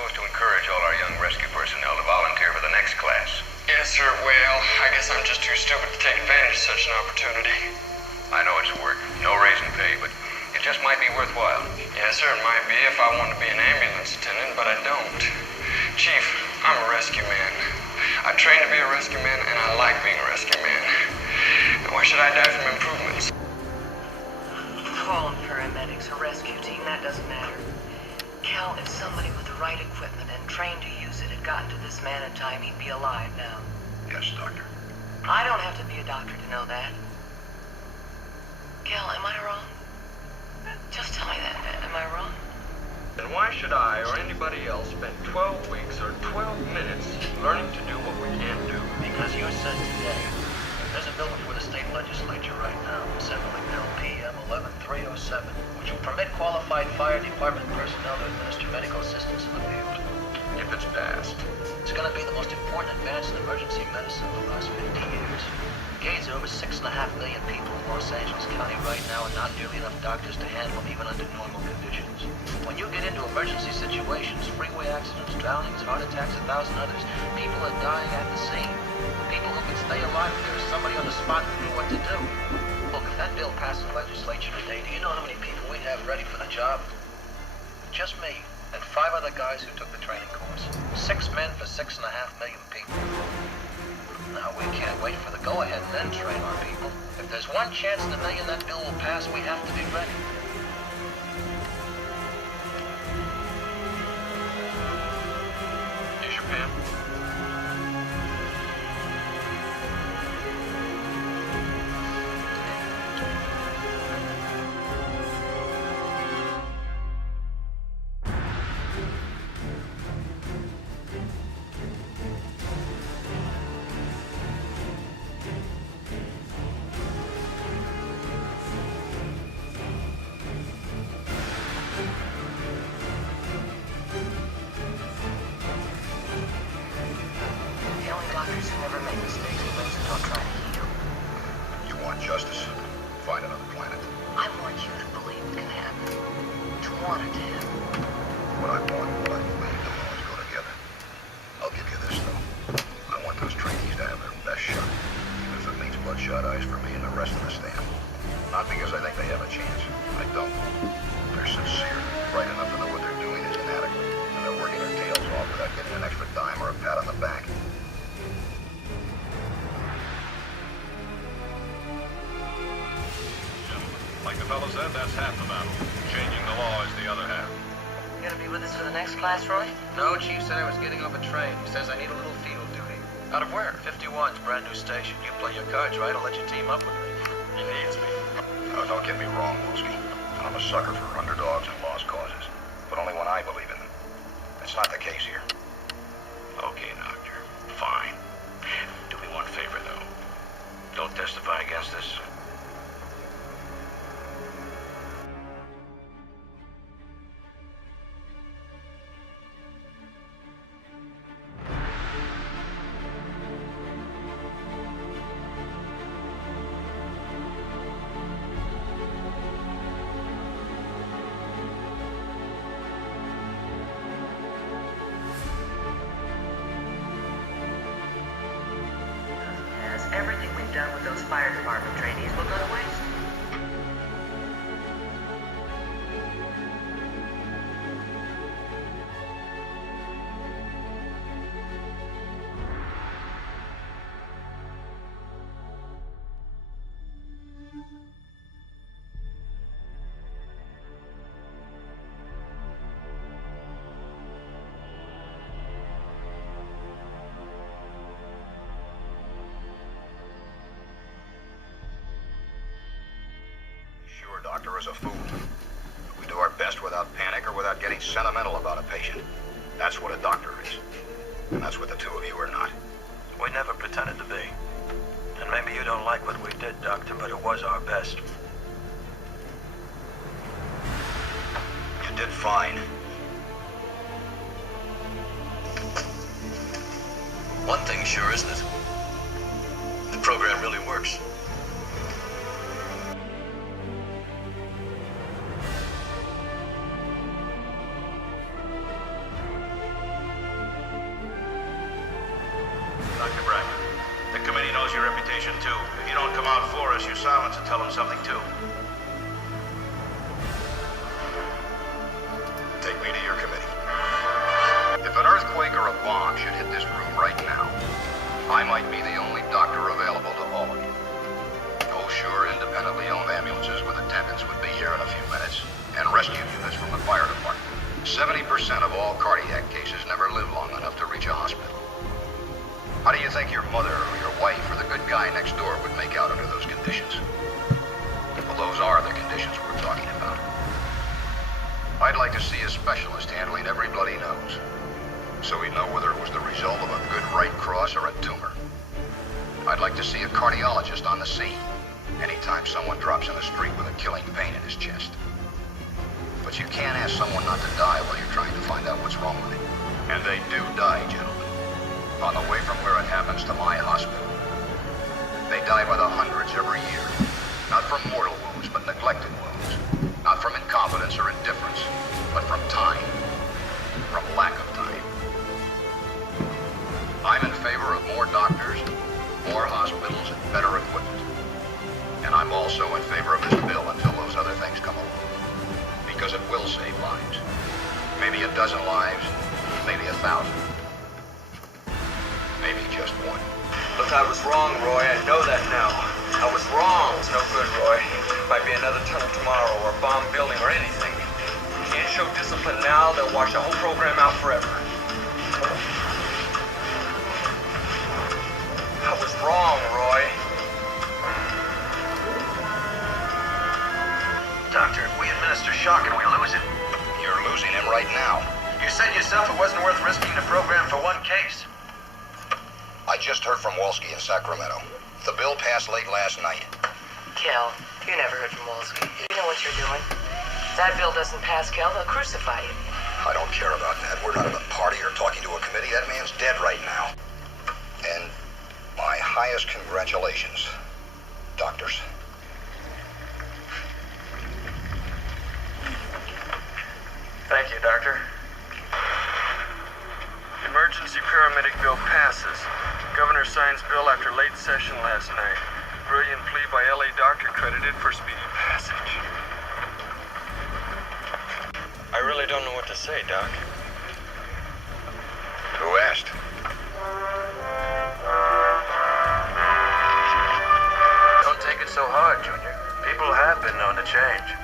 supposed to encourage all our young rescue personnel to volunteer for the next class. Yes, sir. Well, I guess I'm just too stupid to take advantage of such an opportunity. I know it's work, no raise in pay, but it just might be worthwhile. Yes, sir, it might be if I wanted to be an ambulance attendant, but I don't. Chief, I'm a rescue man. I trained to be a rescue man, and I like being a rescue man. And why should I die from improvements? Call them paramedics or rescue team, that doesn't matter. Cal, if somebody with the right equipment and trained to use it had gotten to this man in time, he'd be alive now. Yes, Doctor. I don't have to be a doctor to know that. Cal, am I wrong? Just tell me that. Am I wrong? Then why should I or anybody else spend 12 weeks or 12 minutes learning to do what we can't do? Because you said today, there's a bill before the state legislature right now, Assembly Bill PM 11307, which will permit qualified fire department personnel to administer medical assistance in the field. If it's passed. It's going to be the most important advance in emergency medicine in the last 50 years. Engage over 6.5 million people in Los Angeles County right now and not nearly enough doctors to handle them even under normal conditions. When you get into emergency situations, freeway accidents, drownings, heart attacks, 1,000 others, people are dying at the scene. People who can stay alive if there is somebody on the spot who knew what to do. Look, if that bill passes the legislature today, do you know how many people we'd have ready for the job? Just me and 5 other guys who took the training course. 6 men for 6.5 million people. Now, we can't wait for the go-ahead and then train our people. If there's one chance in a million that bill will pass, we have to be ready. Here's your pen. The only doctors who never make mistakes are those who don't try to heal. You want justice? Find another planet. I want you to believe it can happen. To want it to happen. What I want and what I believe don't always go together. I'll give you this, though. I want those trainees to have their best shot. Even if it means bloodshot eyes for me and the rest of the staff. Not because I think they have a chance. I don't. They're sincere, bright enough to know what they're doing is inadequate, and they're working their tails off without getting an extra dime or a pat on the back. Like the fellow said, that's half the battle. Changing the law is the other half. You gonna be with us for the next class, Roy? No, Chief said I was getting off a train. He says I need a little field duty. Out of where? 51's brand new station. You play your cards right, I'll let you team up with me. He needs me. No, don't get me wrong, Wolski. I'm a sucker for underdogs and lost causes. But only when I believe in them. That's not the case here. Okay, Doctor. Fine. Do me one favor, though. Don't testify against us. Has everything we've done with those fire department trainees will go to waste. Sure, doctor is a fool. We do our best without panic or without getting sentimental about a patient. That's what a doctor is. And that's what the two of you are not. We never pretended to be. And maybe you don't like what we did, Doctor, but it was our best. You did fine. One thing sure, isn't it? The program really works. mission, too. If you don't come out for us, you silence and tell them something, too. Take me to your committee. If an earthquake or a bomb should hit this room right now, I might be the only doctor available to all of you. Oh, sure, independently owned ambulances with attendants would be here in a few minutes, and rescue units from the fire department. 70% of all cardiac cases never live long enough to reach a hospital. How do you think your mother or your wife or the good guy next door would make out under those conditions? Well, those are the conditions we're talking about. I'd like to see a specialist handling every bloody nose, so we'd know whether it was the result of a good right cross or a tumor. I'd like to see a cardiologist on the scene anytime someone drops in the street with a killing pain in his chest. But you can't ask someone not to die while you're trying to find out what's wrong with him. And they do die, gentlemen. On the way from where it happens to my hospital. They die by the hundreds every year. Not from mortal wounds, but neglected wounds. Not from incompetence or indifference, but from time. From lack of time. I'm in favor of more doctors, more hospitals, and better equipment. And I'm also in favor of this bill until those other things come along. Because it will save lives. Maybe a dozen lives, maybe 1,000. Maybe just one. Look, I was wrong, Roy. I know that now. I was wrong. It's no good, Roy. Might be another tunnel tomorrow, or a bomb building, or anything. You can't show discipline now, they'll wash the whole program out forever. I was wrong, Roy. Doctor, if we administer shock and we lose him. You're losing him right now. You said yourself it wasn't worth risking the program for one case. I just heard from Wolski in Sacramento. The bill passed late last night. Kel, you never heard from Wolski. You know what you're doing. If that bill doesn't pass, Kel, they'll crucify you. I don't care about that. We're not at a party or talking to a committee. That man's dead right now. And my highest congratulations, doctors. Thank you, Doctor. Emergency paramedic bill passes. Governor signs bill after late session last night. Brilliant plea by LA doctor credited for speedy passage. I really don't know what to say, Doc. Who asked? Don't take it so hard, Junior. People have been known to change.